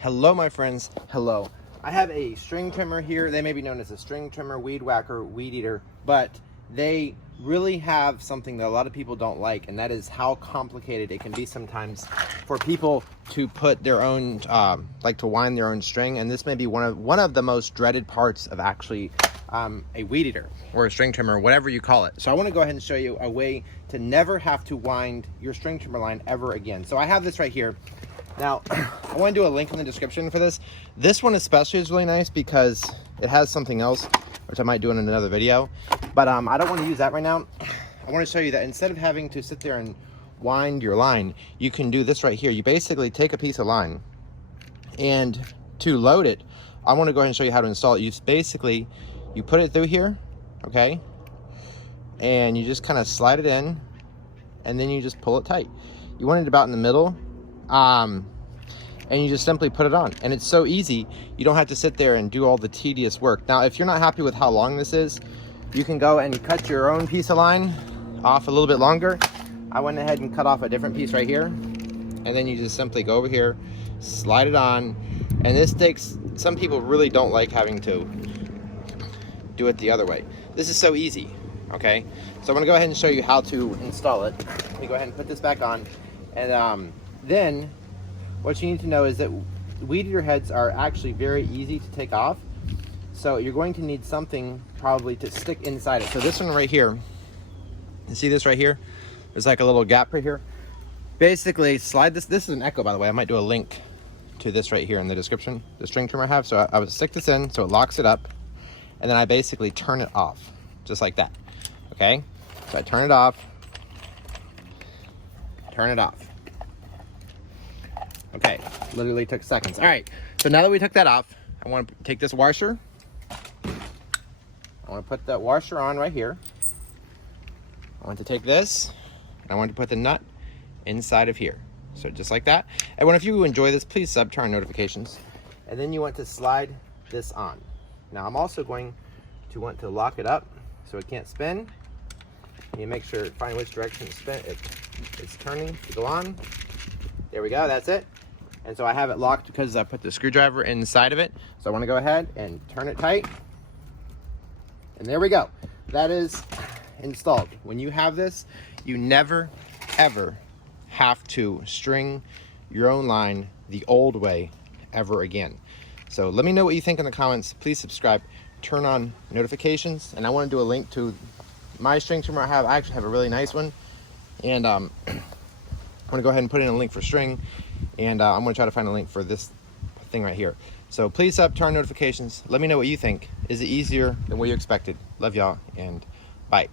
Hello my friends, hello. I have a string trimmer here. They may be known as a string trimmer, Weedwhacker, Weedeater, but they really have something that a lot of people don't like, and that is how complicated it can be sometimes for people to put their own, like to wind their own string. And this may be one of the most dreaded parts of actually a weed eater or a string trimmer, whatever you call it. So I want to go ahead and show you a way to never have to wind your string trimmer line ever again. So I have this right here. Now, I want to do a link in the description for this. This one especially is really nice because it has something else, which I might do in another video. But I don't want to use that right now. I want to show you that instead of having to sit there and wind your line, you can do this right here. You basically take a piece of line, and to load it, I want to go ahead and show you how to install it. You put it through here, okay? And you just kind of slide it in, and then you just pull it tight. You want it about in the middle. And you just simply put it on, and it's so easy. You don't have to sit there and do all the tedious work. Now, if you're not happy with how long this is, you can go and cut your own piece of line off a little bit longer. I went ahead and cut off a different piece right here, and then you just simply go over here, slide it on. And this takes, some people really don't like having to do it the other way. This is so easy, okay? So I'm gonna go ahead and show you how to install it. Let me go ahead and put this back on, and then what you need to know is that weed eater heads are actually very easy to take off. So you're going to need something probably to stick inside it. So this one right here, you see this right here? There's like a little gap right here. Basically slide this. This is an Echo, by the way. I might do a link to this right here in the description, the string trimmer I have. So I would stick this in so it locks it up, and then I basically turn it off just like that. Okay, so I turn it off, turn it off. Okay, literally took seconds. All right, so now that we took that off, I want to take this washer. I want to put that washer on right here. I want to take this, and I want to put the nut inside of here. So just like that. And if you enjoy this, please sub, turn on notifications. And then you want to slide this on. Now I'm also going to want to lock it up so it can't spin. You make sure, find which direction it's turning to go on. There we go, that's it. And so I have it locked because I put the screwdriver inside of it. So I want to go ahead and turn it tight. And there we go. That is installed. When you have this, you never, ever have to string your own line the old way ever again. So let me know what you think in the comments. Please subscribe, turn on notifications. And I want to do a link to my string trimmer I actually have a really nice one. And I'm gonna go ahead and put in a link for string, and I'm gonna try to find a link for this thing right here. So please sub, turn on notifications. Let me know what you think. Is it easier than what you expected? Love y'all, and bye.